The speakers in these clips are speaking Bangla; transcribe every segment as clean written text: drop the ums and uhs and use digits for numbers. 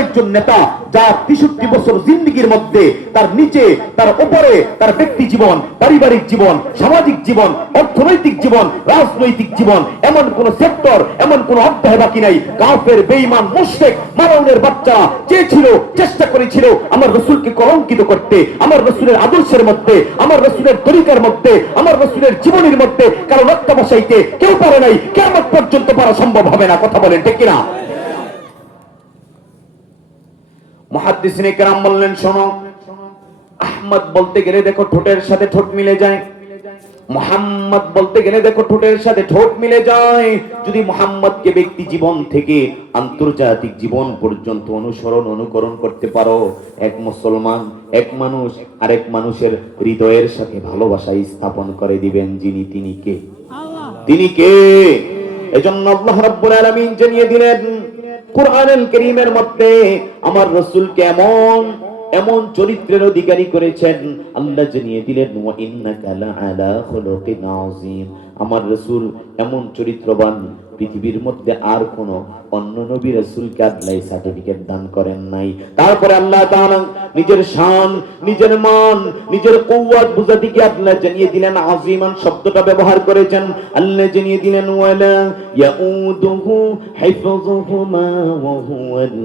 একজন নেতা যার 63 বছর জিন্দেগির মধ্যে তার নিচে, তার উপরে তার ব্যক্তি জীবন, পারিবারিক জীবন, সামাজিক জীবন, অর্থনৈতিক জীবন, রাজনৈতিক জীবন, এমন কোন সেক্টর, এমন কোন অধ্যায় বাকি নাই। কাফের, বেঈমান, মুশরিক, মারাউনের বাচ্চা চেয়েছিল, চেষ্টা করেছিল আমার রাসূলকে কলঙ্কিত করতে, আমার রাসূলের আদর্শের মধ্যে, আমার রাসূলের তরিকার মধ্যে, আমার রাসূলের জীবনের মধ্যে কারো রক্ত বসাইতে কেউ পারে নাই, কিয়ামত পর্যন্ত পারা সম্ভব হবে না। কথা বলেন ঠিক কিনা? মুহাদ্দিসিনে কেরাম বললেন, শোনো, আহমদ বলতে গেলে দেখো ঠোঁটের সাথে ঠোঁট মিলে যায়, মুহাম্মদ বলতে গেলে দেখো ঠোঁটের সাথে ঠোঁট মিলে যায়। যদি মুহাম্মদকে ব্যক্তি জীবন থেকে আন্তর্জাতিক জীবন পর্যন্ত অনুকরণ করতে পারো, এক মুসলমান, এক মানুষ আরেক মানুষের হৃদয়ের সাথে ভালোবাসা স্থাপন করে দিবেন যিনি, তিনি কে? তিনি কে? এজন্য আল্লাহ রাব্বুল আলামিন জানিয়ে দিলেন কুরআনুল কারীমের মধ্যে আমার রাসূলকে এমন চরিত্রের অধিকারী করেছেন। আল্লাহ জানিয়ে দিলেন ওয়া ইন্নাকা লাআলা খুলুকিন আযীম। আমার রাসূল এমন চরিত্রবান পৃথিবীর মধ্যে আর কোন অন্য নবী রাসূলকে আল্লাহ সার্টিফিকেট দান করেন নাই। তারপরে আল্লাহ তাআলা নিজের শান, নিজের মান, নিজের কুওয়াত বুঝাতে গিয়ে আল্লাহ জানিয়ে দিলেন আযীমান শব্দটা ব্যবহার করেছেন। আল্লাহ জানিয়ে দিলেন ওয়ালা ইয়াউদুহু হিফযুহুমা ওয়া হুয়াল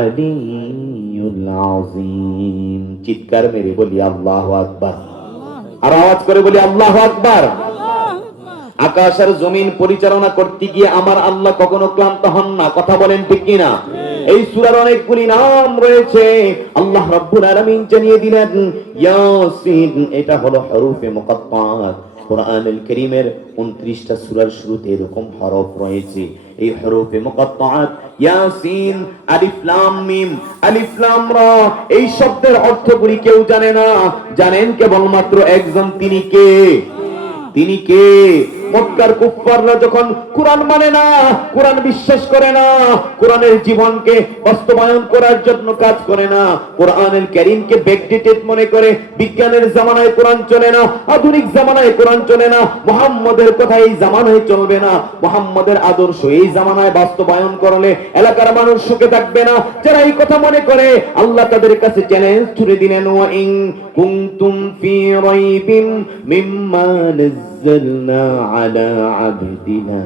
আলিয়্যুল আযীম। চিৎকার মেরে বলি আল্লাহু আকবার, আর আওয়াজ করে বলি আল্লাহু আকবার। আকাশ আর জমিন পরিচালনা করতে গিয়ে আমার আল্লাহ কখনো ক্লান্ত হন না। কথা বলেন ঠিক কিনা? এই সূরার অনেকগুলি নাম রয়েছে। আল্লাহ রাব্বুল আলামিন জানিয়ে দিলেন ইয়াসিন, এটা হলো হরফে মুকাত্তাআত। কুরআনুল কারীমের 29টা সূরার শুরুতে এরকম হরফ রয়েছে। এই হরফে মুকাত্তাআত ইয়াসিন, আলিফ লাম মিম, আলিফ লাম রা, এই শব্দের অর্থগুলি কেউ জানে না, জানেন কেবলমাত্র একজন, তিনি কে? তিনি কে? মক্কার কুফফাররা যখন কুরআন মানে না, কুরআন বিশ্বাস করে না, কুরআনের জীবনকে বাস্তবায়ন করার জন্য কাজ করে না, কুরআনুল কারীমকে ব্যাকডেটেড মনে করে, বিজ্ঞানের জামানায় কুরআন চলে না, আধুনিক জামানায় কুরআন চলে না, মুহাম্মদের কথা এই জামানায় চলবে না, মুহাম্মদের আদর্শ এই জামানায় বাস্তবায়ন করলে এলাকার মানুষ সুখে থাকবে না। যারা এই কথা মনে করে আল্লাহ তাদের কাছে চ্যালেঞ্জ ছুড়ে দিলেন ওয়া ইন কুনতুম ফি রাইবিন মিম্মা নাযালনা আলা আবদিনা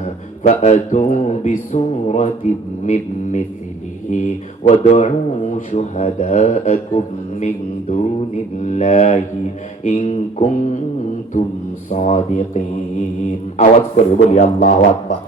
ফাআতু বিসূরাতিন মিন মিথলিহি ওয়াদউ শুহাদাআকুম মিন দুনিল্লাহি ইন কুনতুম সাদিকিন। আওয়াজ করে বলি আল্লাহু আকবার।